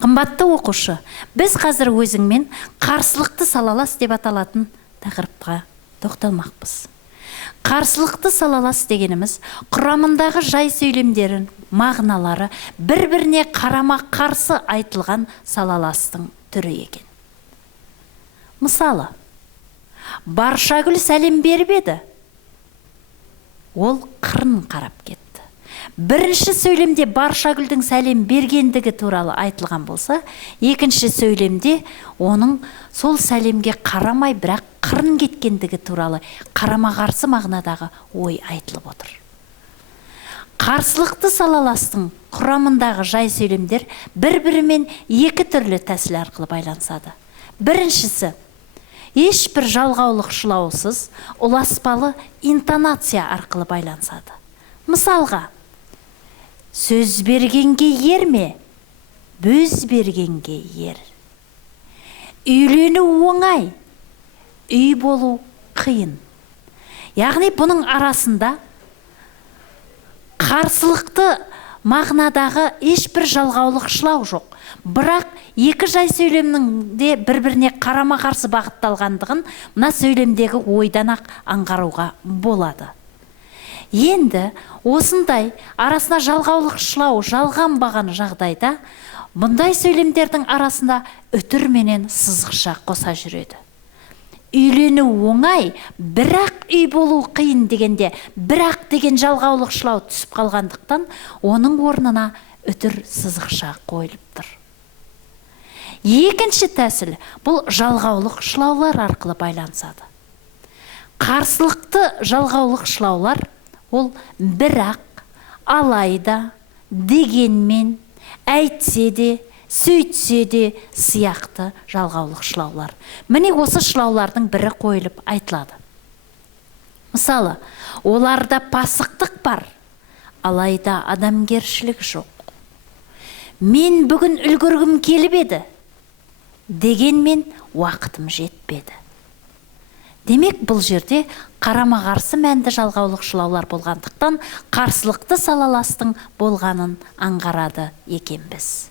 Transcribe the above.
Қымбатты оқушы, біз қазір өзіңмен қарсылықты салалас деп аталатын тақырыпқа тоқталмақпыз. Қарсылықты салалас дегеніміз құрамындағы жай сөйлемдерін, мағыналары бір-біріне қарама-қарсы айтылған салаластың түрі екен. Мысалы, Баршагүл сәлем беріп еді. Ол қырын қарап кетті. Бірінші сөйлемде Баршагүлдің сәлем бергендігі туралы айтылған болса, екінші сөйлемде оның сол сәлемге қарамай, бірақ қырын кеткендігі туралы қарама-қарсы мағынадағы ой айтылып отыр. Қарсылықты салаластың құрамындағы жай сөйлемдер бір-бірімен екі түрлі тәсіл арқылы байланысады. Біріншісі, ешбір жалғаулық-шылаусыз, ұласпалы интонация арқылы байланысады. Мысалға, сөз бергенге ерме, бөз бергенге ер. Үйлену оңай, үй болу қиын. Яғни бұның арасында қарсылықты мағынадағы ешбір жалғаулық-шылау жоқ. Бірақ екі жай сөйлемнің де бір-біріне қарама-қарсы бағытталғандығын мына сөйлемдегі ойдан-ақ аңғаруға болады. Енді осындай арасына жалғаулық-шылау жалғанбаған жағдайда бұндай сөйлемдердің арасында үтір менен сызықша қоса жүреді. Үйлену оңай, бірақ үй болу қиын дегенде бірақ деген жалғаулық-шылау түсіп қалғандықтан оның орнына үтір сызықша қойылып тұр. Екінші тәсіл бұл жалғаулық-шылаулар арқылы байланысады. Қарсылықты жалғаулық-шылаулар ол бірақ, алайда, дегенмен, әйтсе де, сөйтсе де сияқты жалғаулық-шылаулар. Міне осы шылаулардың бірі қойылып айтылады. Мысалы, оларда пасықтық бар, алайда адамгершілік жоқ. Мен бүгін үлгергім келіп еді, дегенмен уақытым жетпеді. Демек, бұл жерде қарама-қарсы мәнді жалғаулық-шылаулар болғандықтан қарсылықты салаластың болғанын аңғарады екенбіз.